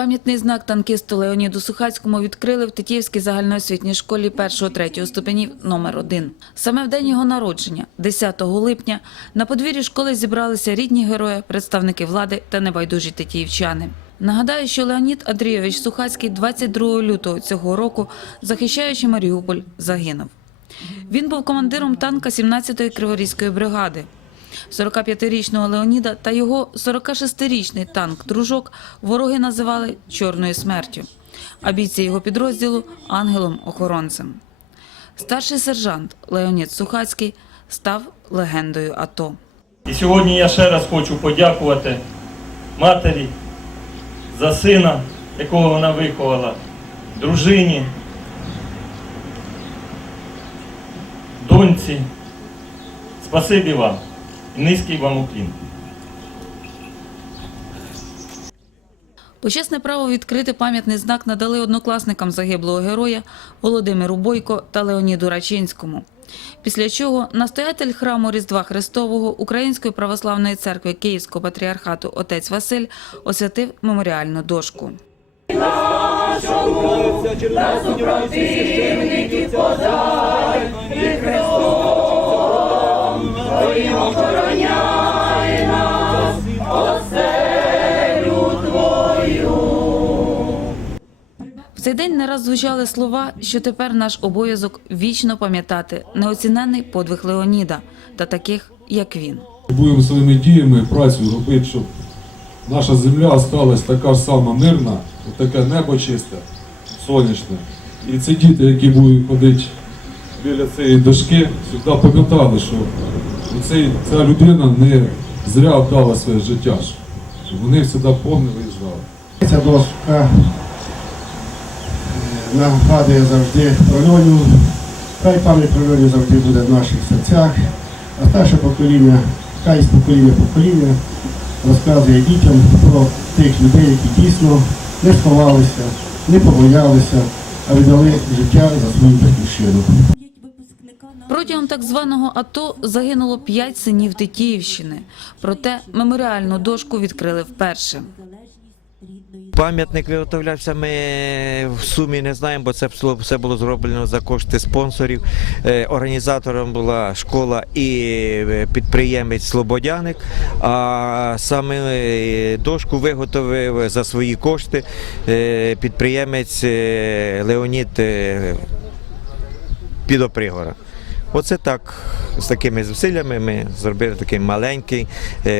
Пам'ятний знак танкісту Леоніду Сухацькому відкрили в Тетіївській загальноосвітній школі 1-3 ступенів номер 1 Саме в день його народження, 10 липня, на подвір'ї школи зібралися рідні герої, представники влади та небайдужі тетіївчани. Нагадаю, що Леонід Андрійович Сухацький 22 лютого цього року, захищаючи Маріуполь, загинув. Він був командиром танка 17-ї Криворізької бригади. 45-річного Леоніда та його 46-річний танк «Дружок» вороги називали «чорною смертю», а бійці його підрозділу – ангелом-охоронцем. Старший сержант Леонід Сухацький став легендою АТО. І сьогодні я ще раз хочу подякувати матері за сина, якого вона виховала, дружині, доньці. Спасибі вам низький вам уклін. Почесне право відкрити пам'ятний знак надали однокласникам загиблого героя Володимиру Бойко та Леоніду Рачинському. Після чого настоятель храму Різдва Христового Української православної церкви Київського патріархату отець Василь освятив меморіальну дошку. В цей день не раз звучали слова, що тепер наш обов'язок вічно пам'ятати неоціненний подвиг Леоніда та таких, як він. Будемо своїми діями працю робити, щоб наша земля осталась така ж сама мирна, таке небо чисте, сонячне. І ці діти, які будуть ходити біля цієї дошки, завжди пам'ятали, що цей, ця людина не зря вдала своє життя, щоб вони завжди помнили і ждали. Ця доска е, нагадує завжди про Льоню. Хай пам'ять про Льоню завжди буде в наших серцях. А старше покоління, хай з покоління покоління розказує дітям про тих людей, які дійсно не сховалися, не побоялися, а віддали життя за свою батьківщину. Протягом так званого АТО загинуло п'ять синів Тетіївщини. Проте меморіальну дошку відкрили вперше. Пам'ятник виготовлявся ми в сумі не знаємо, бо це все- було зроблено за кошти спонсорів. Е, Організатором була школа і е, підприємець Слободяник. А саме е, дошку виготовив за свої кошти підприємець Леонід Підопригора. Оце так, з такими зусиллями ми зробили такий маленький,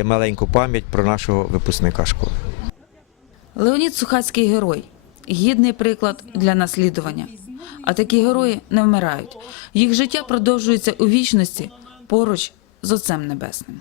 маленьку пам'ять про нашого випускника школи. Леонід Сухацький герой гідний приклад для наслідування. А такі герої не вмирають. Їх життя продовжується у вічності поруч з Отцем Небесним.